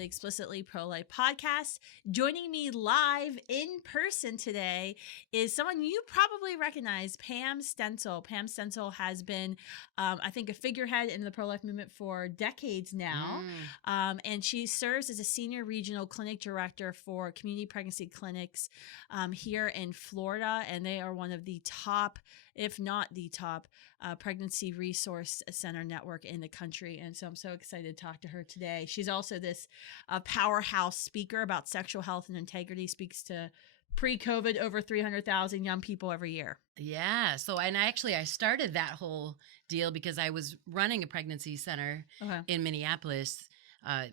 the Explicitly Pro-Life podcast. Joining me live in person today is someone you probably recognize, Pam Stenzel. Pam Stenzel has been, I think, a figurehead in the pro-life movement for decades now. And she serves as a senior regional clinic director for community pregnancy clinics here in Florida. And they are one of the top, if not the top, pregnancy resource center network in the country. And so I'm so excited to talk to her today. She's also this powerhouse speaker about sexual health and integrity, speaks to pre-COVID over 300,000 young people every year. Yeah. So, and I started that whole deal because I was running a pregnancy center in Minneapolis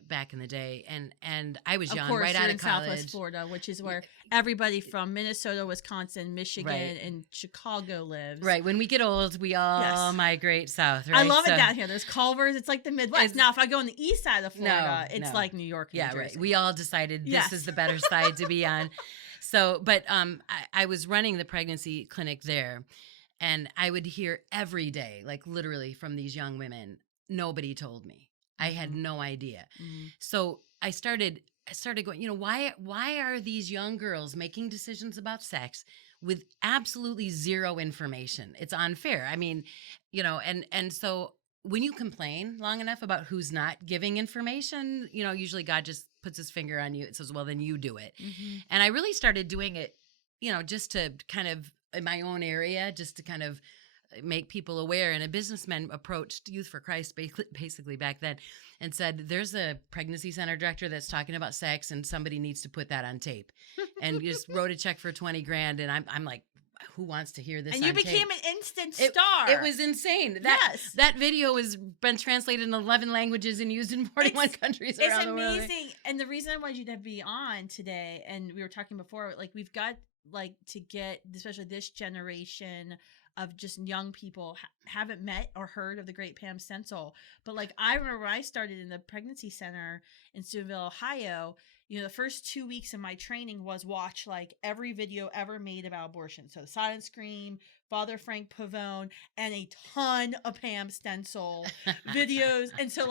back in the day, and I was young, of course, right you're out in of college. Southwest Florida, which is where everybody from Minnesota, Wisconsin, Michigan, and Chicago lives. Right. When we get old, we all migrate south. Right. I love it down here. There's Culver's. It's like the Midwest. Now, if I go on the east side of Florida, it's like New York. New Jersey. Right. We all decided this is the better side to be on. So, but I was running the pregnancy clinic there, and I would hear every day, like literally from these young women, nobody told me. I had no idea. So I started going, why are these young girls making decisions about sex with absolutely zero information? It's unfair. I mean, and so when you complain long enough about who's not giving information, usually God just puts his finger on you. It says, well, then you do it. And I really started doing it, just to kind of, in my own area, just to kind of make people aware. And a businessman approached Youth for Christ basically back then and said, there's a pregnancy center director that's talking about sex and somebody needs to put that on tape. And just wrote a check for $20,000. And I'm like, who wants to hear this? And you became an instant star. It was insane. That video has been translated in 11 languages and used in 41 countries around the world. It's amazing. And the reason I wanted you to be on today, and we were talking before, like we've got to get, especially this generation of just young people haven't met or heard of the great Pam Stenzel. But I remember when I started in the pregnancy center in Steubenville, Ohio, the first 2 weeks of my training was watch every video ever made about abortion. So the Silent Scream, Father Frank Pavone, and a ton of Pam Stenzel videos. And so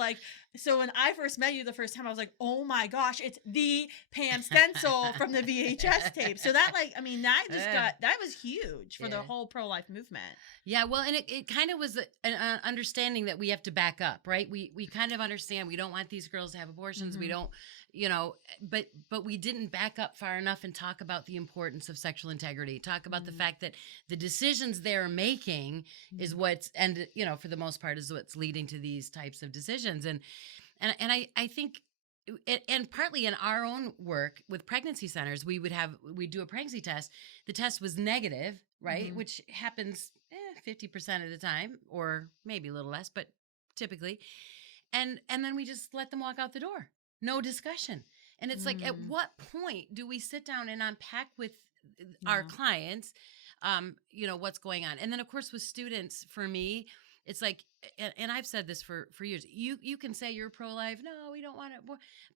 so when I first met you the first time, I was like, oh my gosh, it's the Pam Stenzel from the VHS tape. So that that was huge for the whole pro-life movement. Yeah, well, and it kind of was an understanding that we have to back up, right? We kind of understand we don't want these girls to have abortions. We don't, but we didn't back up far enough and talk about the importance of sexual integrity, talk about the fact that the decisions they're making is what's, and for the most part is what's leading to these types of decisions. And I think, and partly in our own work with pregnancy centers, we'd do a pregnancy test. The test was negative, right? Which happens 50% of the time, or maybe a little less, but typically. And then we just let them walk out the door. No discussion. And it's like, at what point do we sit down and unpack with our clients, what's going on? And then of course with students, for me, it's like, and I've said this for years, you can say you're pro-life. No, we don't want it.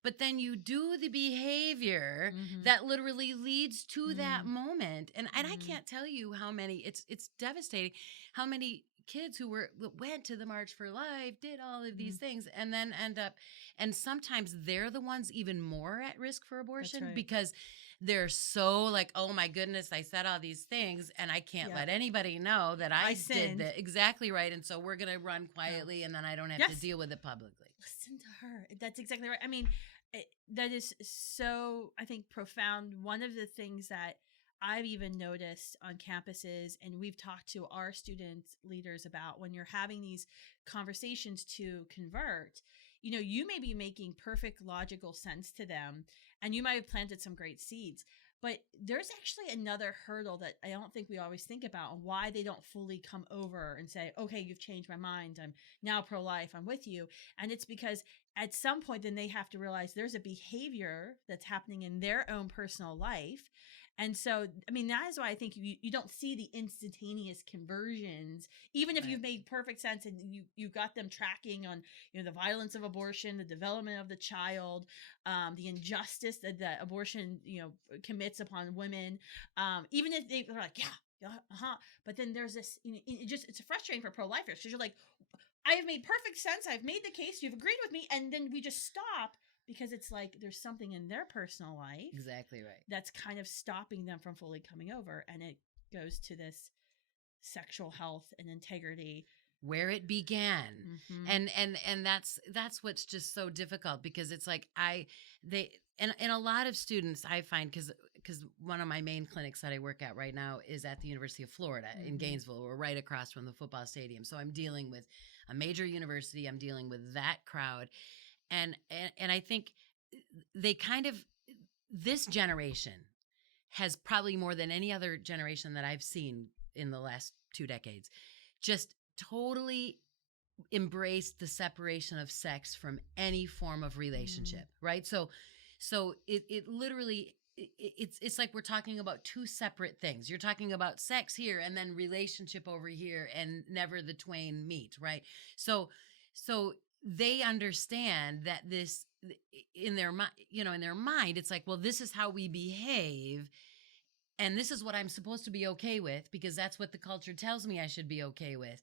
But then you do the behavior that literally leads to that moment. And I can't tell you how many, it's devastating how many kids who went to the March for Life, did all of these things, and then end up, and sometimes they're the ones even more at risk for abortion because they're so like, oh my goodness, I said all these things and I can't let anybody know that I did that. Exactly right. And so we're going to run quietly and then I don't have to deal with it publicly. Listen to her. That's exactly right. I mean, that is so, I think, profound. One of the things that I've even noticed on campuses, and we've talked to our student leaders about, when you're having these conversations to convert, you may be making perfect logical sense to them, and you might have planted some great seeds, but there's actually another hurdle that I don't think we always think about, and why they don't fully come over and say, okay, you've changed my mind. I'm now pro-life. I'm with you. And it's because at some point, then they have to realize there's a behavior that's happening in their own personal life. And so, I mean, that is why I think you don't see the instantaneous conversions, even if you've made perfect sense and you've got them tracking on, the violence of abortion, the development of the child, the injustice that abortion, commits upon women. Even if they're like, but then there's this, it's frustrating for pro-lifers because you're like, I have made perfect sense. I've made the case. You've agreed with me. And then we just stop because it's like there's something in their personal life Exactly right. that's kind of stopping them from fully coming over, and it goes to this sexual health and integrity where it began. And that's what's just so difficult, because it's like and a lot of students I find, because one of my main clinics that I work at right now is at the University of Florida in Gainesville. We're right across from the football stadium, so I'm dealing with a major university. I'm dealing with that crowd, and I think they kind of, this generation has probably more than any other generation that I've seen in the last 2 decades just totally embraced the separation of sex from any form of relationship, right? So it literally, it's like we're talking about two separate things. You're talking about sex here and then relationship over here, and never the twain meet, right? So they understand that this, in their mind, it's like, well, this is how we behave, and this is what I'm supposed to be okay with, because that's what the culture tells me I should be okay with.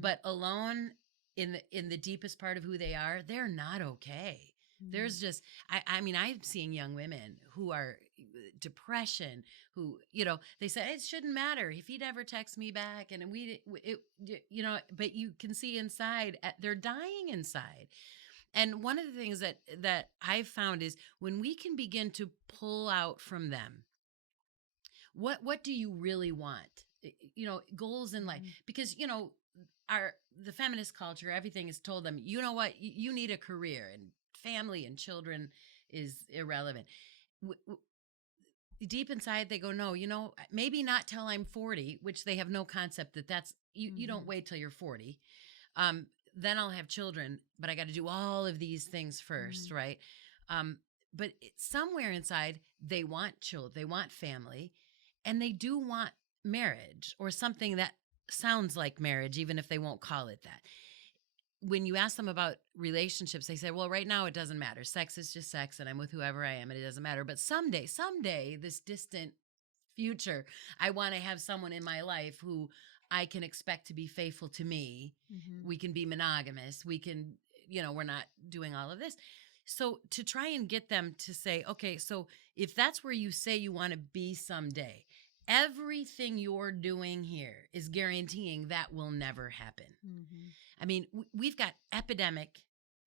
But alone in the deepest part of who they are, they're not okay. There's just, I mean, I've seen young women who are depression, who, they say it shouldn't matter if he'd ever text me back, and but you can see inside, they're dying inside. And one of the things that I've found is when we can begin to pull out from them, what do you really want? Goals in life, because the feminist culture, everything is told them, you know what, you need a career, and family and children is irrelevant. Deep inside they go, no, maybe not till I'm 40, which they have no concept that's you don't wait till you're 40. Then I'll have children, but I got to do all of these things first, right? But somewhere inside they want children, they want family, and they do want marriage, or something that sounds like marriage, even if they won't call it that. When you ask them about relationships, they say, well, right now it doesn't matter. Sex is just sex, and I'm with whoever I am, and it doesn't matter. But someday, this distant future, I want to have someone in my life who I can expect to be faithful to me. We can be monogamous. We can, we're not doing all of this. So to try and get them to say, okay, so if that's where you say you want to be someday, everything you're doing here is guaranteeing that will never happen. I mean, we've got epidemic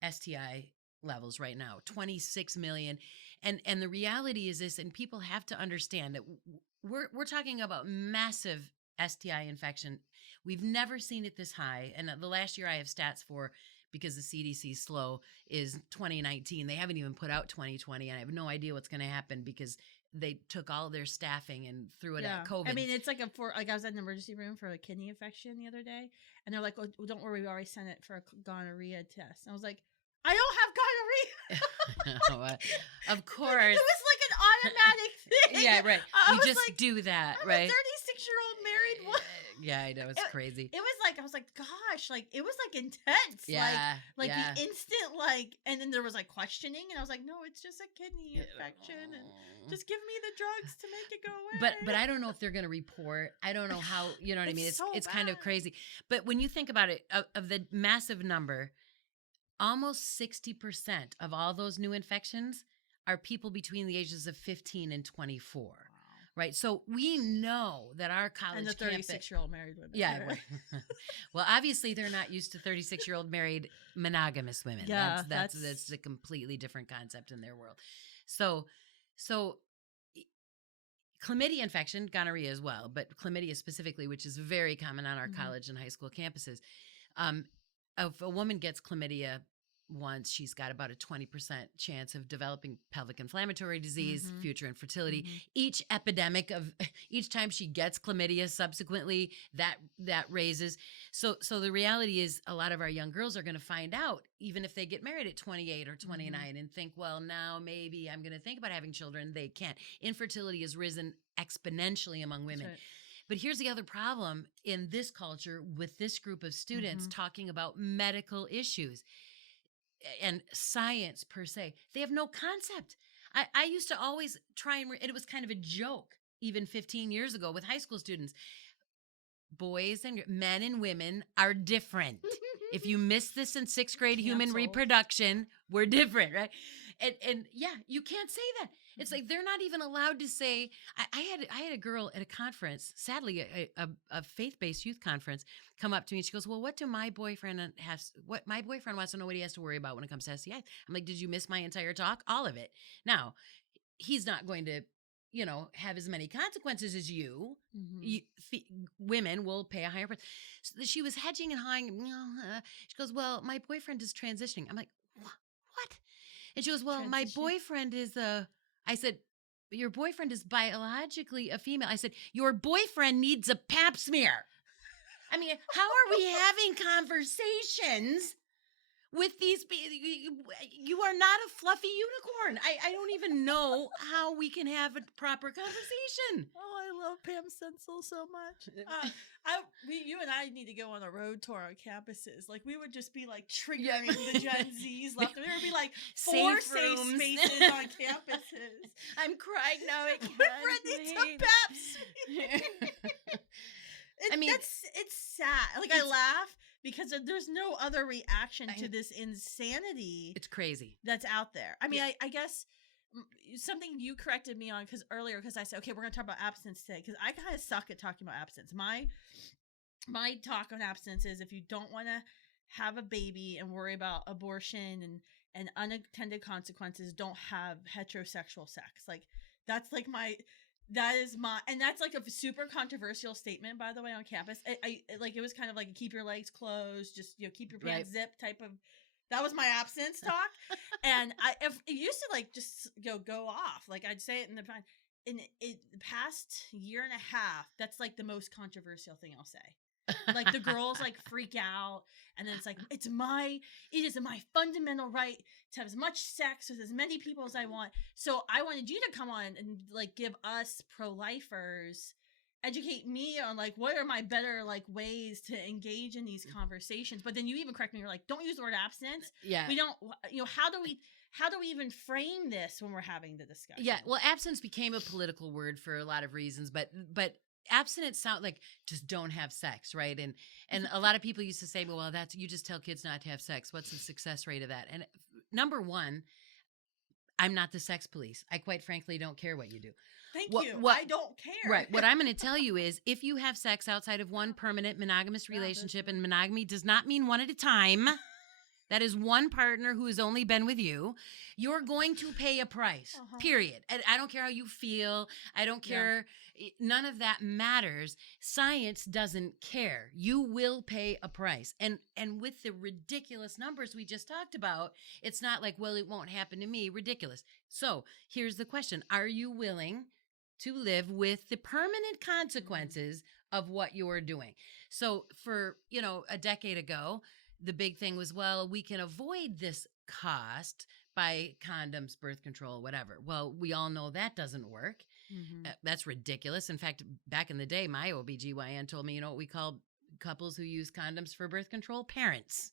STI levels right now, 26 million. And the reality is this, and people have to understand that we're talking about massive STI infection. We've never seen it this high. And the last year I have stats for, because the CDC's slow, is 2019. They haven't even put out 2020, and I have no idea what's going to happen, because they took all their staffing and threw it at COVID. I mean, it's like I was at an emergency room for a kidney infection the other day, and they're like, "Oh, don't worry, we already sent it for a gonorrhea test." And I was like, "I don't have gonorrhea." Of course, it was like an automatic thing. Yeah, right. We just like, do that, I'm right? A 36-year-old married woman. Yeah, I know, it's crazy. It was like, I was like, gosh, like it was like intense. Yeah, like the instant, like, and then there was like questioning, and I was like, no, it's just a kidney infection, and just give me the drugs to make it go away. But I don't know if they're going to report. I don't know how, you know what I mean? It's kind of crazy. But when you think about it, of the massive number, almost 60% of all those new infections are people between the ages of 15 and 24. Right. So we know that our college and the 36-year-old married women. Yeah. Right. Well, obviously they're not used to 36-year-old married monogamous women. Yeah, that's a completely different concept in their world. So chlamydia infection, gonorrhea as well, but chlamydia specifically, which is very common on our college and high school campuses. If a woman gets chlamydia once, she's got about a 20% chance of developing pelvic inflammatory disease, future infertility. Each time she gets chlamydia subsequently, that raises. So the reality is, a lot of our young girls are going to find out, even if they get married at 28 or 29 and think, well, now maybe I'm going to think about having children. They can't. Infertility has risen exponentially among women. That's right. But here's the other problem in this culture with this group of students talking about medical issues and science per se. They have no concept. I used to always try and it was kind of a joke even 15 years ago with high school students. Boys and men and women are different. If you missed this in 6th grade human reproduction, we're different, right? And yeah, you can't say that. It's like they're not even allowed to say. I had a girl at a conference, sadly, a faith-based youth conference, come up to me and she goes, "Well, what my boyfriend wants to know what he has to worry about when it comes to STIs." I'm like, "Did you miss my entire talk? All of it." Now, he's not going to, have as many consequences as you. Women will pay a higher price. So she was hedging and hawing. She goes, "Well, my boyfriend is transitioning." I'm like, "What?" And she goes, "Well, my boyfriend is I said, "Your boyfriend is biologically a female." I said, "Your boyfriend needs a pap smear." I mean, how are we having conversations with these? You are not a fluffy unicorn. I don't even know how we can have a proper conversation. Oh, I love Pam Stenzel so much. You and I need to go on a road tour on campuses. Like, we would just be like triggering the Gen Zs left. There would be like 4 safe spaces on campuses. I'm crying now. My friend needs a pap smear. It's sad. Like, I laugh because there's no other reaction to this insanity. It's crazy. That's out there. I mean, I guess something you corrected me on because I said, okay, we're going to talk about abstinence today because I kind of suck at talking about abstinence. My talk on abstinence is if you don't want to have a baby and worry about abortion and unintended consequences, don't have heterosexual sex. Like, that's like and that's like a super controversial statement, by the way, on campus. I like, it was kind of like keep your legs closed, just, keep your pants zipped type of. That was my abstinence talk. And it used to like just go off. Like, I'd say it in the past year and a half, that's like the most controversial thing I'll say. Like, the girls like freak out, and then it's like, it is my fundamental right to have as much sex with as many people as I want. So I wanted you to come on and like give us pro-lifers, educate me on like what are my better like ways to engage in these conversations. But then you even correct me, you're like, don't use the word abstinence. Yeah, we don't. How do we even frame this when we're having the discussion? Yeah, well, abstinence became a political word for a lot of reasons, but abstinence sound like just don't have sex, right? And a lot of people used to say, well, that's, you just tell kids not to have sex. What's the success rate of that? And number one, I'm not the sex police. I quite frankly don't care what you do. Thank you. I don't care. Right. What I'm going to tell you is if you have sex outside of one permanent monogamous relationship, and monogamy does not mean one at a time. That is one partner who has only been with you. You're going to pay a price, period. And I don't care how you feel. I don't care. Yeah. None of that matters. Science doesn't care. You will pay a price. And with the ridiculous numbers we just talked about, it's not like, well, it won't happen to me. Ridiculous. So here's the question. Are you willing to live with the permanent consequences of what you're doing? So for, a decade ago, the big thing was, well, we can avoid this cost by condoms, birth control, whatever. Well, we all know that doesn't work. Mm-hmm. That's ridiculous. In fact, back in the day, my OBGYN told me, what we call couples who use condoms for birth control? Parents.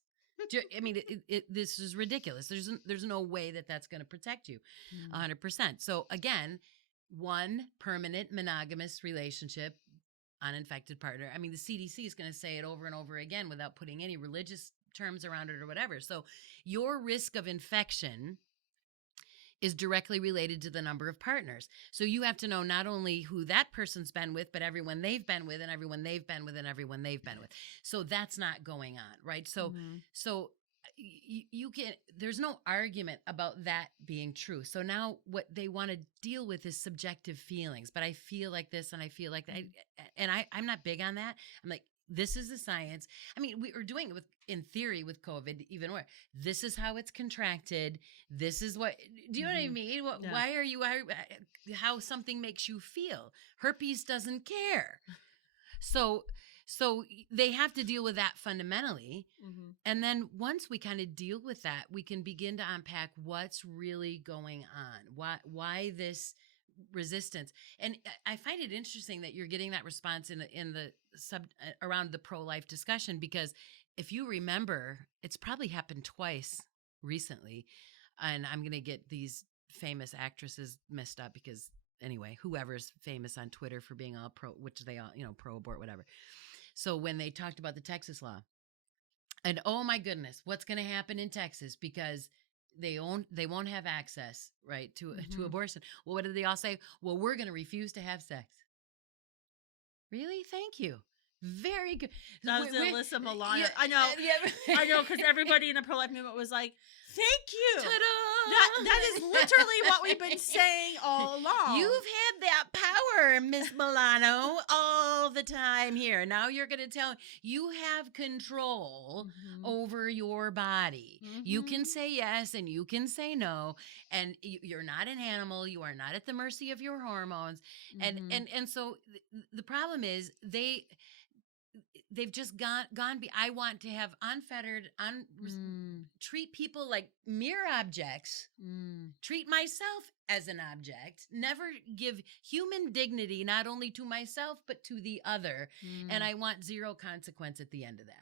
I mean, this is ridiculous. There's no way that that's going to protect you 100%. So again, one permanent monogamous relationship, uninfected partner. I mean, the CDC is going to say it over and over again without putting any religious terms around it or whatever. So your risk of infection is directly related to the number of partners. So you have to know not only who that person's been with, but everyone they've been with and everyone they've been with and everyone they've been with. So that's not going on, right? So you can, there's no argument about that being true. So now what they want to deal with is subjective feelings, but I feel like this and I feel like that. And I'm not big on that. I'm like, this is the science. I mean, we are doing it in theory with COVID, even more. This is how it's contracted. This is what, do you know what I mean? Yeah. How something makes you feel. Herpes doesn't care. So they have to deal with that fundamentally. Mm-hmm. And then once we kind of deal with that, we can begin to unpack what's really going on. Why this resistance? And I find it interesting that you're getting that response in the around the pro-life discussion, because if you remember, it's probably happened twice recently. And I'm going to get these famous actresses messed up because anyway, whoever's famous on Twitter for being all pro, which they all, pro-abort, whatever. So when they talked about the Texas law, and oh my goodness, what's going to happen in Texas? Because they won't have access, right, to abortion. Well, what do they all say? Well, we're going to refuse to have sex. Really? Thank you. Very good. That was the Alyssa Milano. Yeah, I know. yeah. I know, because everybody in the pro-life movement was like, thank you. Ta-da! That is literally what we've been saying all along. You've had that power, Miss Milano, all the time here. Now you're going to tell you have control over your body. You can say yes and you can say no, and you're not an animal. You are not at the mercy of your hormones. And so the problem is they've just gone. I want to have unfettered, treat people like mere objects, treat myself as an object, never give human dignity, not only to myself, but to the other. And I want zero consequence at the end of that.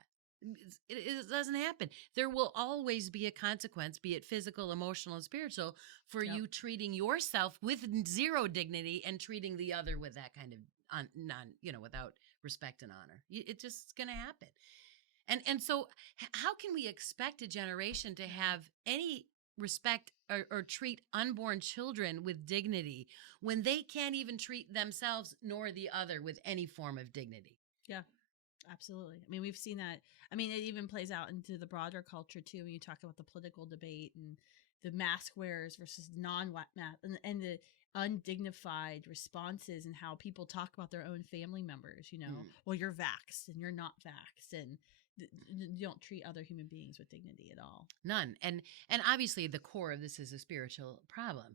It doesn't happen. There will always be a consequence, be it physical, emotional, and spiritual, for you treating yourself with zero dignity and treating the other with that kind of without respect and honor. It's just going to happen. And so how can we expect a generation to have any respect or treat unborn children with dignity when they can't even treat themselves nor the other with any form of dignity? Yeah, absolutely. I mean, we've seen that. I mean, it even plays out into the broader culture too. When you talk about the political debate and the mask wearers versus non-mask and the undignified responses and how people talk about their own family members, well, you're vaxxed and you're not vaxxed, and you don't treat other human beings with dignity at all. None. And obviously the core of this is a spiritual problem.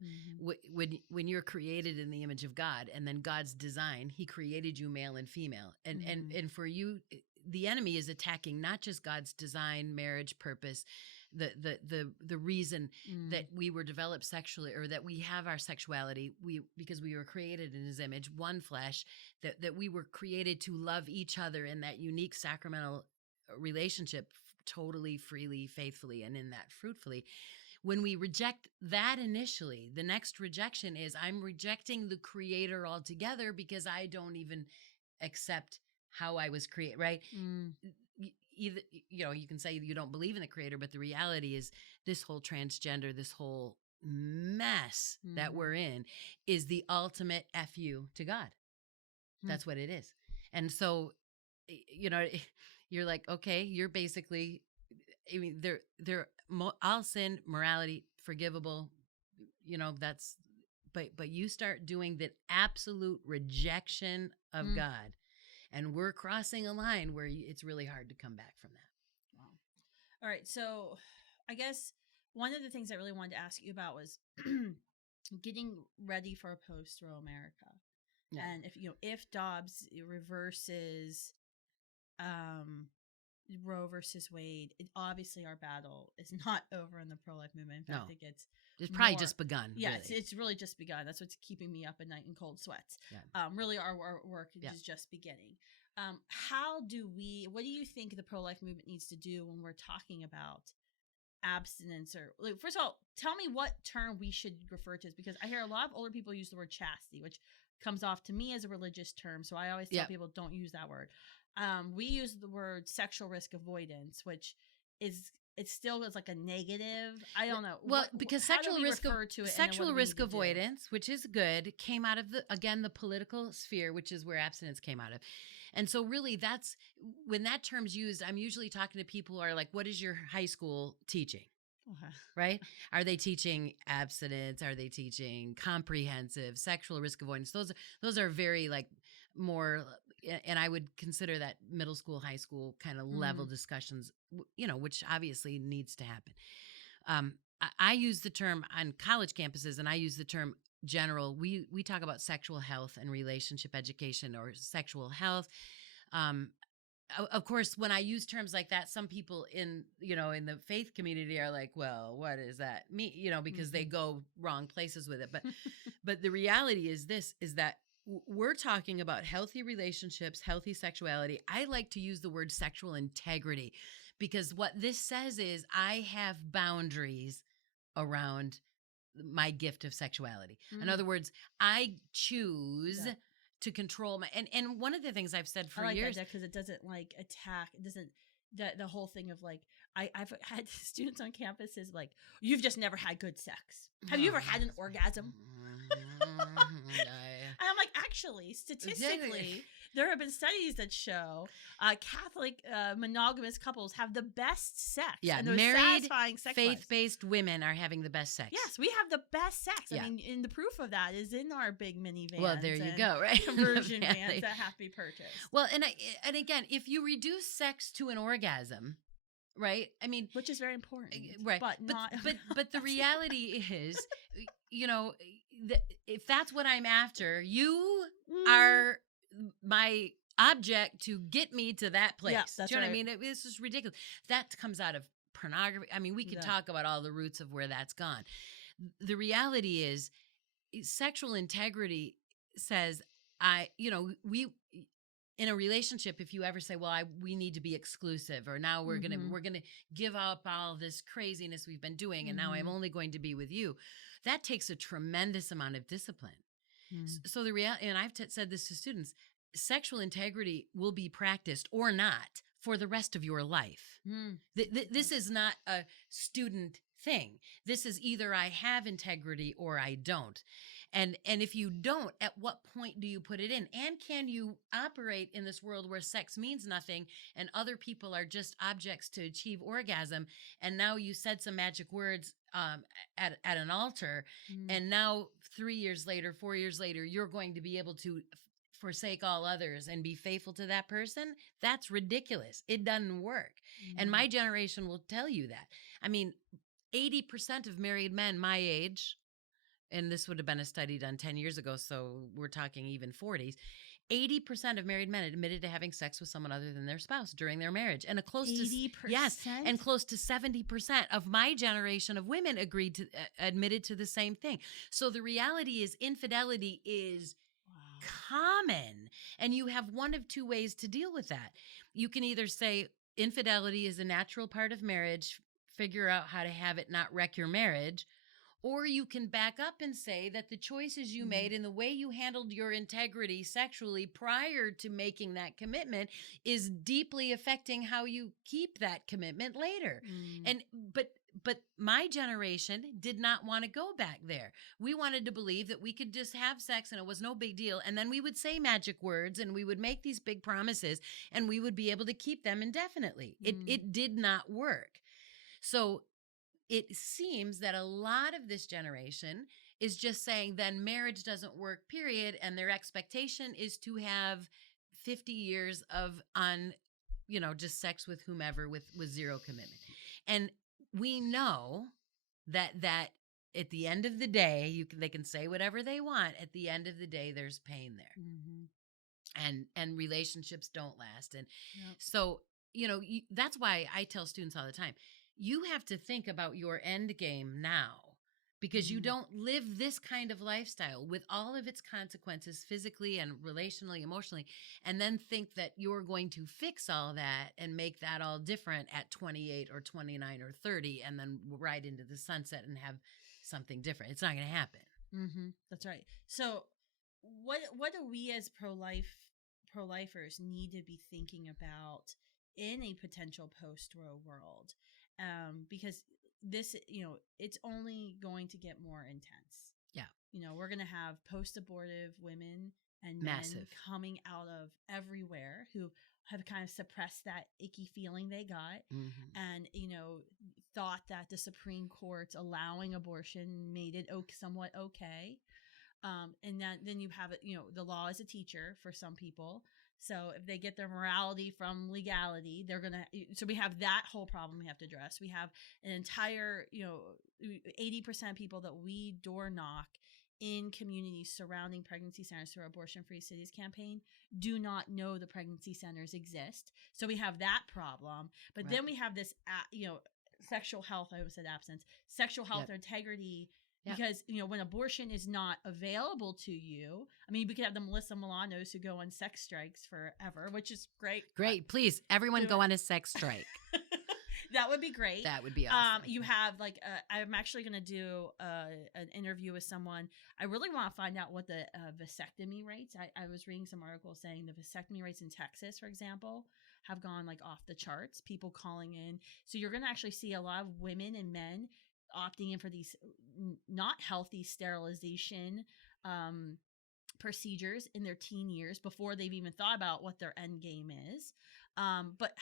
When you're created in the image of God, and then God's design, he created you male and female. And for you, the enemy is attacking not just God's design, marriage, purpose, the reason that we were developed sexually, or that we have our sexuality, because we were created in his image, one flesh, that we were created to love each other in that unique sacramental relationship, totally, freely, faithfully, and in that fruitfully. When we reject that initially, the next rejection is I'm rejecting the creator altogether because I don't even accept how I was created, right? Either, you can say you don't believe in the creator, but the reality is this whole transgender, this whole mess that we're in is the ultimate FU to God. That's what it is. And so, you're like, okay, you're basically, I mean, they're all sin, morality, forgivable, but you start doing the absolute rejection of God, and we're crossing a line where it's really hard to come back from that. Wow. All right. So I guess one of the things I really wanted to ask you about was getting ready for a post-Roe America. Yeah. And if Dobbs reverses Roe versus Wade, obviously our battle is not over in the pro-life movement. In fact, it's probably just begun. Yeah, really. It's really just begun. That's what's keeping me up at night in cold sweats. Yeah. Really, our work is just beginning. What do you think the pro-life movement needs to do when we're talking about abstinence? Or first of all, tell me what term we should refer to, because I hear a lot of older people use the word chastity, which comes off to me as a religious term. So I always tell people don't use that word. We use the word sexual risk avoidance, which it still is like a negative. I don't know. Well, because sexual risk avoidance, which is good, came out of the political sphere, which is where abstinence came out of. And so really that's when that term's used, I'm usually talking to people who are like, what is your high school teaching? Right? Are they teaching abstinence? Are they teaching comprehensive sexual risk avoidance? Those are very like more, and I would consider that middle school, high school kind of level discussions, which obviously needs to happen. I use the term on college campuses, and I use the term general. We talk about sexual health and relationship education, or sexual health. Of course, when I use terms like that, some people in the faith community are like, well, what does that mean? Because they go wrong places with it. But the reality is that we're talking about healthy relationships, healthy sexuality. I like to use the word sexual integrity, because what this says is I have boundaries around my gift of sexuality. In other words, I choose to control my, and one of the things I've said for years, because it doesn't attack, it doesn't the whole thing of like, I've had students on campuses like, you've just never had good sex. Have you ever had an orgasm? And I'm like, actually, statistically, there have been studies that show Catholic monogamous couples have the best sex. Yeah, and married, satisfying sex faith-based women are having the best sex. Yes, we have the best sex. Yeah. I mean, and the proof of that is in our big minivans. Well, there you go, right? Conversion vans that have to be purchased. Well, and again, if you reduce sex to an orgasm, right? I mean, which is very important, right? But the reality is, you know, if that's what I'm after, you are my object to get me to that place. Yeah, that's Do you know right. what I mean? It's just ridiculous. That comes out of pornography. I mean, we can talk about all the roots of where that's gone. The reality is, sexual integrity says, we in a relationship, if you ever say, well, we need to be exclusive, or now we're gonna give up all this craziness we've been doing, and now I'm only going to be with you, that takes a tremendous amount of discipline. So the reality, and I've said this to students, sexual integrity will be practiced or not for the rest of your life. This is not a student thing. This is either I have integrity or I don't. And if you don't, at what point do you put it in? And can you operate in this world where sex means nothing and other people are just objects to achieve orgasm? And now you said some magic words at an altar, and now 3 years later, 4 years later, you're going to be able to forsake all others and be faithful to that person? That's ridiculous. It doesn't work. And my generation will tell you that. I mean, 80% of married men my age, and this would have been a study done 10 years ago, so we're talking even 40s, 80% of married men admitted to having sex with someone other than their spouse during their marriage. And close 80%? to, yes, and close to 70% of my generation of women admitted to the same thing. So the reality is, infidelity is common, and you have one of two ways to deal with that. You can either say infidelity is a natural part of marriage, figure out how to have it not wreck your marriage, or you can back up and say that the choices you made and the way you handled your integrity sexually prior to making that commitment is deeply affecting how you keep that commitment later. And but my generation did not want to go back there. We wanted to believe that we could just have sex and it was no big deal. And then we would say magic words and we would make these big promises and we would be able to keep them indefinitely. It did not work. So it seems that a lot of this generation is just saying then marriage doesn't work, period. And their expectation is to have 50 years of just sex with whomever with zero commitment. And we know that at the end of the day, they can say whatever they want. At the end of the day, there's pain there, and relationships don't last. And so, that's why I tell students all the time, you have to think about your end game now, because you don't live this kind of lifestyle with all of its consequences physically and relationally, emotionally, and then think that you're going to fix all that and make that all different at 28 or 29 or 30 and then ride into the sunset and have something different. It's not going to happen. That's right. So what do we as pro-lifers need to be thinking about in a potential post-Roe world? Because this, it's only going to get more intense. Yeah. We're going to have post-abortive women and men coming out of everywhere who have kind of suppressed that icky feeling they got and, thought that the Supreme Court's allowing abortion made it somewhat okay. And then you have it, the law is a teacher for some people. So if they get their morality from legality, so we have that whole problem we have to address. We have an entire, 80% of people that we door knock in communities surrounding pregnancy centers through our Abortion-Free Cities campaign do not know the pregnancy centers exist. So we have that problem. But then we have this, sexual health, I always said abstinence, sexual health or integrity. Because, when abortion is not available to you, I mean, we could have the Melissa Milanos who go on sex strikes forever, which is great. Great. Please, everyone go on a sex strike. That would be great. That would be awesome. You have like, I'm actually going to do an interview with someone. I really want to find out what the vasectomy rates. I was reading some articles saying the vasectomy rates in Texas, for example, have gone like off the charts. People calling in. So you're going to actually see a lot of women and men opting in for these not healthy sterilization procedures in their teen years before they've even thought about what their end game is. But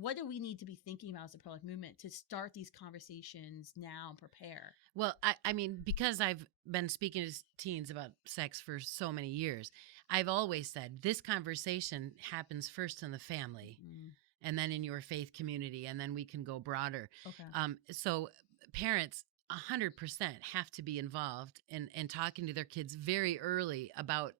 what do we need to be thinking about as a pro-life movement to start these conversations now and prepare? Well, I mean, because I've been speaking to teens about sex for so many years, I've always said this conversation happens first in the family and then in your faith community, and then we can go broader. Okay. So parents 100% have to be involved in talking to their kids very early about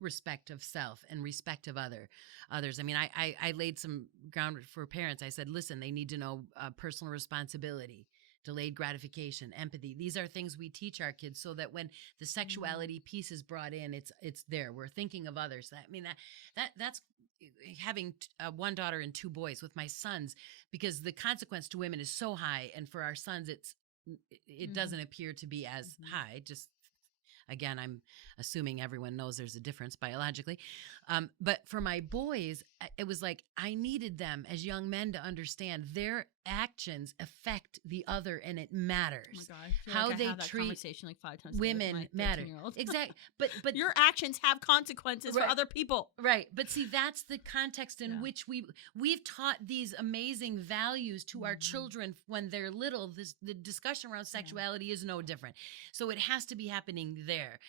respect of self and respect of others. I mean, I laid some ground for parents. I said, listen, they need to know personal responsibility, delayed gratification, empathy. These are things we teach our kids so that when the sexuality piece is brought in, it's there. We're thinking of others. That's having one daughter and two boys with my sons, because the consequence to women is so high, and for our sons, it doesn't appear to be as high. Just again, I'm assuming everyone knows there's a difference biologically. But for my boys, it was like I needed them as young men to understand their actions affect the other, and it matters. Oh my God, I feel how like I they have that treat conversation like 5 times women matter. Exactly. But your actions have consequences for other people. Right. But see, that's the context in which we've taught these amazing values to our children when they're little. The discussion around sexuality is no different. So it has to be happening there.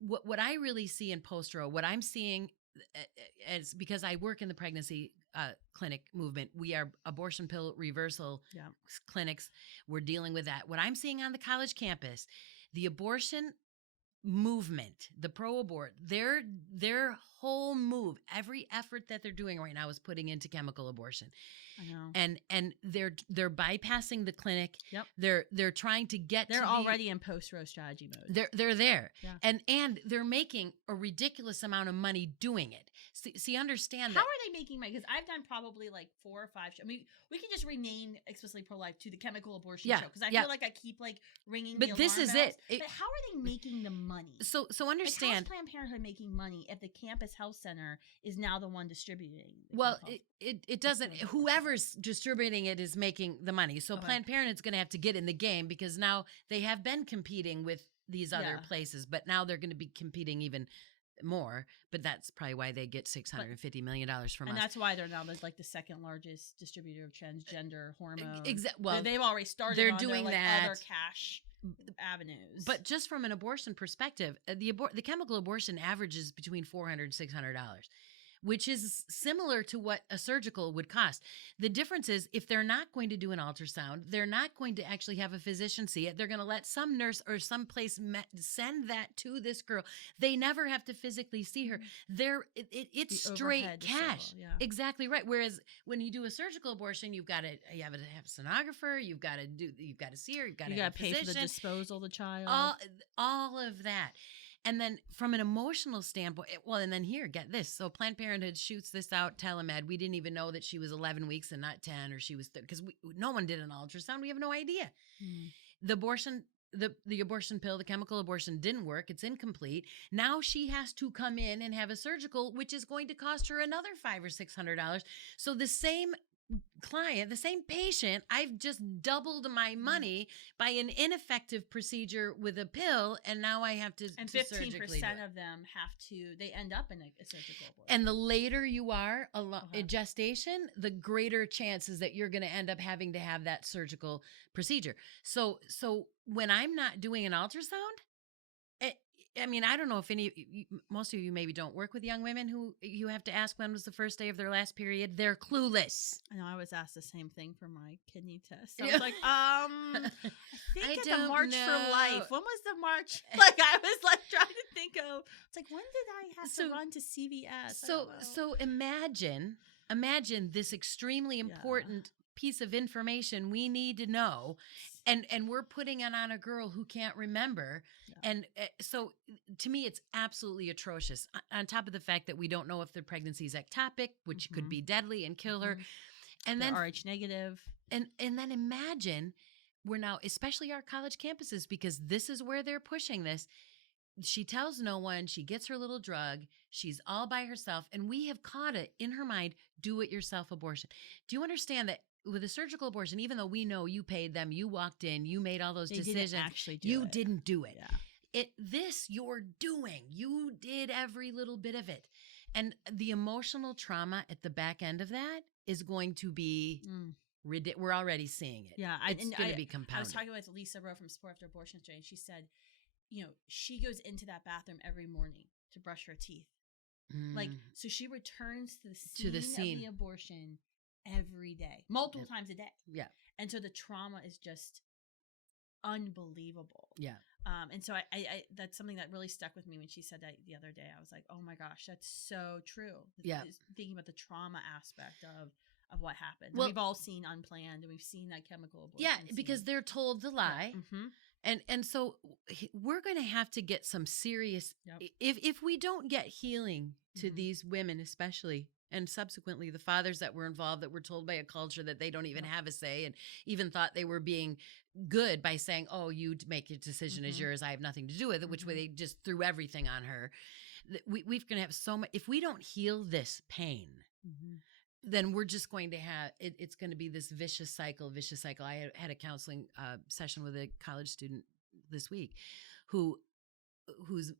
What I really see in post-row, what I'm seeing is, because I work in the pregnancy clinic movement, we are abortion pill reversal clinics. We're dealing with that. What I'm seeing on the college campus, the abortion movement, the pro-abort, their whole move, every effort that they're doing right now is putting into chemical abortion. I know. And they're bypassing the clinic. Yep. They're trying to get they're already in post-row strategy mode. They're there. Yeah. And they're making a ridiculous amount of money doing it. See, understand how that. are they making money? Because I've done probably like 4 or 5 shows. I mean, we can just rename Explicitly Pro-Life to the Chemical Abortion Show, because I feel like I keep like ringing the alarm this is bells. it. But how are they making the money? So understand. Like, how's Planned Parenthood making money if the campus health center is now the one distributing? Well, it doesn't. Whoever's distributing it is making the money. So Planned Parenthood's going to have to get in the game, because now they have been competing with these other places, but now they're going to be competing even more. But that's probably why they get $650 million from us. And that's why they're now like the second largest distributor of transgender hormones. Well, they've already started. They're doing their, that. Other cash avenues. But just from an abortion perspective, the chemical abortion averages between $400 and $600, which is similar to what a surgical would cost. The difference is, if they're not going to do an ultrasound, they're not going to actually have a physician see it. They're going to let some nurse or some place send that to this girl. They never have to physically see her. It's straight cash. Exactly right. Whereas when you do a surgical abortion, you have to have a sonographer. You've got to see her. You've got to pay for the disposal of the child. All of that. And then from an emotional standpoint, and then here, get this. So Planned Parenthood shoots this out, telemed. We didn't even know that she was 11 weeks and not 10, or she was, because no one did an ultrasound. We have no idea. The abortion, the abortion pill, the chemical abortion didn't work. It's incomplete. Now she has to come in and have a surgical, which is going to cost her another $500 or $600. So the same client, the same patient, I've just doubled my money by an ineffective procedure with a pill, and now I have to. And 15% of them they end up in a surgical abortion. And the later you are in gestation, the greater chances that you're going to end up having to have that surgical procedure. So when I'm not doing an ultrasound, I mean, I don't know if most of you maybe don't work with young women who you have to ask when was the first day of their last period. They're clueless. I know. I was asked the same thing for my kidney test. I was like, I think at the March for Life. When was the March? Like, I was like trying to think of. It's like, when did I have to run to CVS? So imagine this extremely important piece of information we need to know, and we're putting it on a girl who can't remember. And so to me, it's absolutely atrocious, on top of the fact that we don't know if the pregnancy is ectopic, which could be deadly and kill her. And they're then Rh negative. and then imagine we're now, especially our college campuses, because this is where they're pushing this. She tells no one, she gets her little drug, she's all by herself, and we have caught it in her mind, do it yourself abortion. Do you understand that with a surgical abortion, even though we know you paid them, you walked in, you made all those decisions, didn't actually do you it. didn't do it. Yeah. This you're doing. You did every little bit of it. And the emotional trauma at the back end of that is going to be we're already seeing it. Yeah, it's going to be compounded. I was talking with Lisa Rowe from Support After Abortion today, and she said, she goes into that bathroom every morning to brush her teeth. Like, so she returns to the scene of the abortion every day, multiple times a day. Yeah. And so the trauma is just unbelievable. Yeah. And so I that's something that really stuck with me when she said that the other day. I was like, oh my gosh, that's so true. Yeah. Just thinking about the trauma aspect of what happened. Well, we've all seen Unplanned, and we've seen that chemical abortion. Yeah, because they're told the lie. Yeah. Mm-hmm. And so we're going to have to get some serious, if we don't get healing to these women, especially, and subsequently the fathers that were involved, that were told by a culture that they don't even have a say, and even thought they were being good by saying, oh, you make your decision as yours, I have nothing to do with it, which way they just threw everything on her. We're going to have so much, if we don't heal this pain, then we're just going to have, it's going to be this vicious cycle. I had a counseling session with a college student this week who's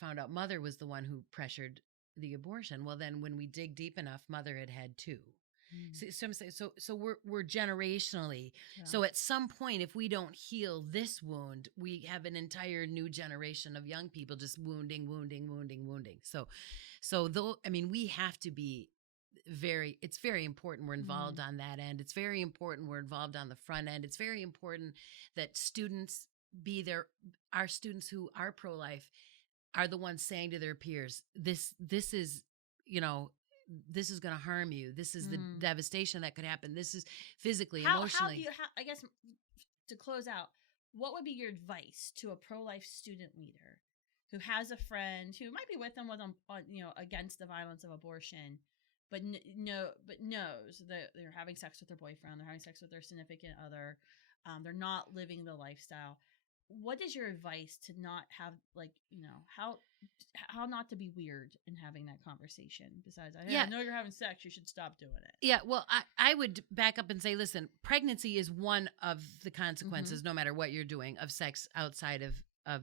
found out mother was the one who pressured the abortion. Well, then when we dig deep enough, mother had two. So I'm saying, so we're generationally. Yeah. So at some point, if we don't heal this wound, we have an entire new generation of young people just wounding. So though, I mean, we have to be it's very important we're involved on that end. It's very important we're involved on the front end. It's very important that students our students who are pro-life are the ones saying to their peers, this is, this is going to harm you. This is the devastation that could happen. This is physically, emotionally. I guess to close out, what would be your advice to a pro-life student leader who has a friend who might be with them against the violence of abortion, but knows that they're having sex with their boyfriend, they're having sex with their significant other, they're not living the lifestyle. What is your advice to not have, how not to be weird in having that conversation? Besides, I know you're having sex, you should stop doing it. Yeah, well, I would back up and say, listen, pregnancy is one of the consequences, no matter what you're doing, of sex outside of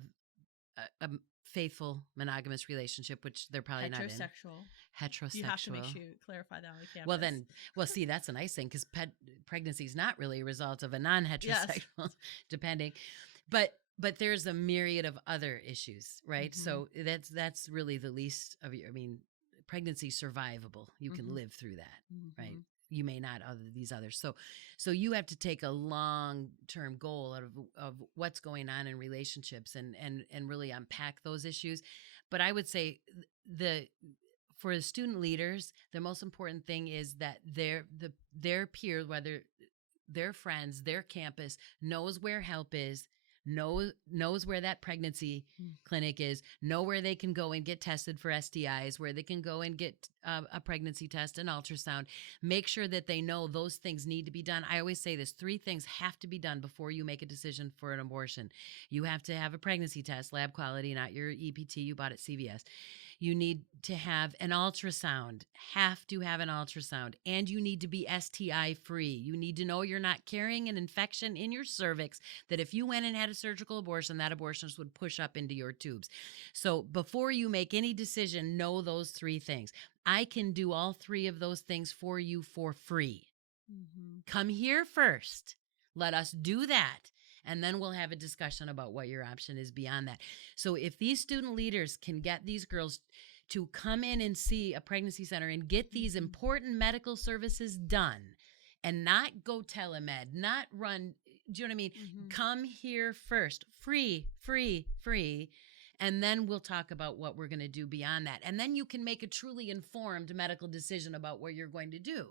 a faithful monogamous relationship, which they're probably not in. Heterosexual. You have to make sure you clarify that on the campus. Well, see, that's a nice thing, because pregnancy is not really a result of a non-heterosexual, depending. But there's a myriad of other issues, right? So that's really the least of your. I mean, pregnancy survivable. You can live through that, right? You may not these others. So you have to take a long-term goal out of what's going on in relationships and really unpack those issues. But I would say for the student leaders, the most important thing is that their peer, whether their friends, their campus, knows where help is, knows where that pregnancy clinic is, know where they can go and get tested for STIs, where they can go and get a pregnancy test, an ultrasound. Make sure that they know those things need to be done. I always say this, 3 things have to be done before you make a decision for an abortion. You have to have a pregnancy test, lab quality, not your EPT you bought at CVS. You need to have an ultrasound, and you need to be STI free. You need to know you're not carrying an infection in your cervix that if you went and had a surgical abortion, that abortionist would push up into your tubes. So before you make any decision, know those 3 things. I can do all 3 of those things for you for free. Come here first. Let us do that. And then we'll have a discussion about what your option is beyond that. So if these student leaders can get these girls to come in and see a pregnancy center and get these important medical services done and not go telemed, not run, do you know what I mean? Come here first, free. And then we'll talk about what we're going to do beyond that. And then you can make a truly informed medical decision about what you're going to do.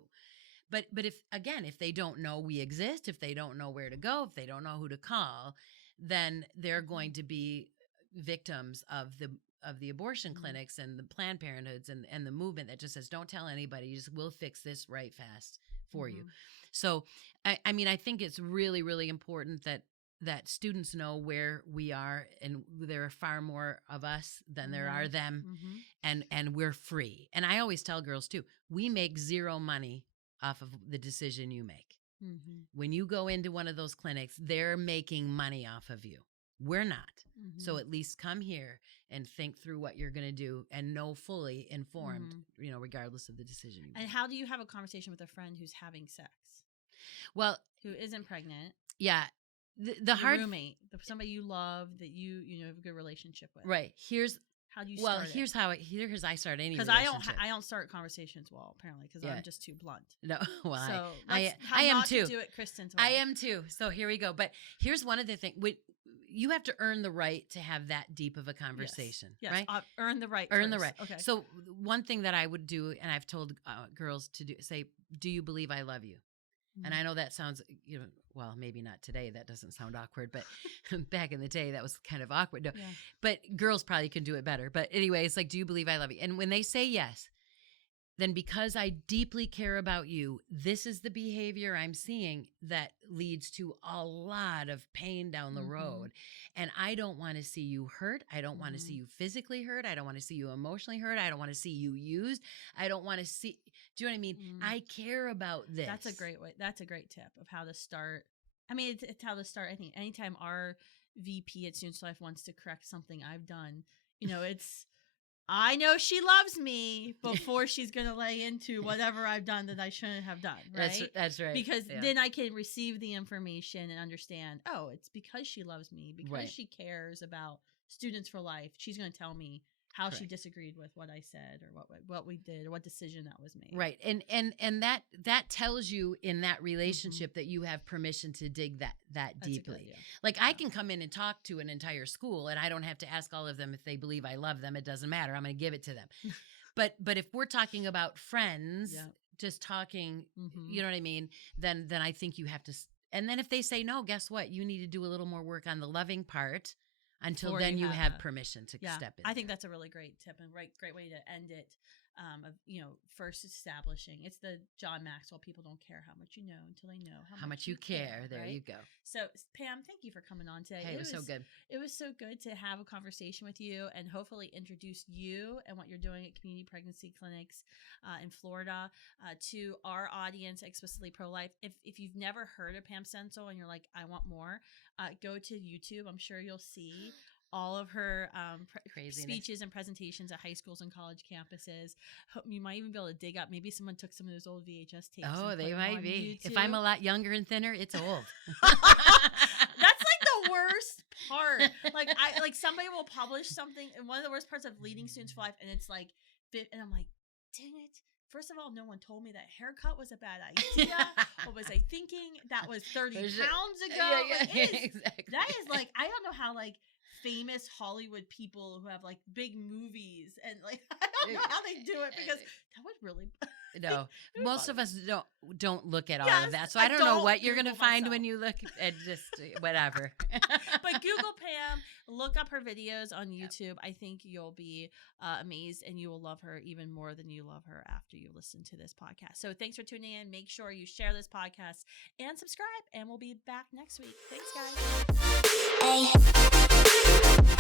But if they don't know we exist, if they don't know where to go, if they don't know who to call, then they're going to be victims of the abortion clinics and the Planned Parenthoods and the movement that just says, don't tell anybody, we'll fix this right fast for you. So, I mean, I think it's really, really important that students know where we are, and there are far more of us than there are them, and we're free. And I always tell girls too, we make zero money off of the decision you make. When you go into one of those clinics, they're making money off of you. We're not. So at least come here and think through what you're going to do and know fully informed, regardless of the decision you make. And how do you have a conversation with a friend who's having sex? Well, who isn't pregnant? Yeah. The hard roommate, somebody you love that you have a good relationship with. Right. How do you start here's I start any because relationship. I don't start conversations well, apparently, because I'm just too blunt. No, well, so I am too. Do it Kristan's way. I am too. So here we go. But here's one of the things: you have to earn the right to have that deep of a conversation, yes. right? Earn the right. Earn the right. Okay. So one thing that I would do, and I've told girls to do, say, "Do you believe I love you?" And I know that sounds, well, maybe not today. That doesn't sound awkward, but back in the day, that was kind of awkward. No, but girls probably can do it better. But anyway, it's like, do you believe I love you? And when they say yes, then because I deeply care about you, this is the behavior I'm seeing that leads to a lot of pain down the road. And I don't want to see you hurt. I don't want to see you physically hurt. I don't want to see you emotionally hurt. I don't want to see you used. I don't want to see, do you know what I mean? I care about this. That's a great way. That's a great tip of how to start. I mean, it's how to start. I think anytime our VP at Students Life wants to correct something I've done, it's, I know she loves me before she's going to lay into whatever I've done that I shouldn't have done, right? That's right. Because then I can receive the information and understand, oh, it's because she loves me, because she cares about Students for Life. She's going to tell me how she disagreed with what I said or what we did or what decision that was made. Right. And that tells you in that relationship that you have permission to dig that deeply. Like I can come in and talk to an entire school and I don't have to ask all of them if they believe I love them. It doesn't matter. I'm going to give it to them. But if we're talking about friends, just talking, you know what I mean? Then I think you have to, and then if they say no, guess what? You need to do a little more work on the loving part. Until then, you have permission to step in. I think that's a really great tip and great way to end it. First establishing, it's the John Maxwell, people don't care how much you know until they know how much you care. There you go. So Pam, thank you for coming on today. Hey, it was so good. It was so good to have a conversation with you and hopefully introduce you and what you're doing at community pregnancy clinics in Florida to our audience, explicitly pro-life. If you've never heard of Pam Stenzel and you're like, I want more, go to YouTube. I'm sure you'll see all of her speeches and presentations at high schools and college campuses. You might even be able to dig up. Maybe someone took some of those old VHS tapes. Oh, they might be. YouTube. If I'm a lot younger and thinner, it's old. That's like the worst part. Like somebody will publish something, and one of the worst parts of leading Students for Life, and it's like, and I'm like, dang it. First of all, no one told me that haircut was a bad idea. What was I thinking? That was 30 pounds ago. Exactly. That is like, I don't know how famous Hollywood people who have big movies and I don't know how they do it because that would really no most of us don't look at all of that, so I don't know what you're gonna find when you look at just whatever. But Google Pam, look up her videos on YouTube. I think you'll be amazed and you will love her even more than you love her after you listen to this podcast. So thanks for tuning in. Make sure you share this podcast and subscribe, and we'll be back next week. Thanks, guys.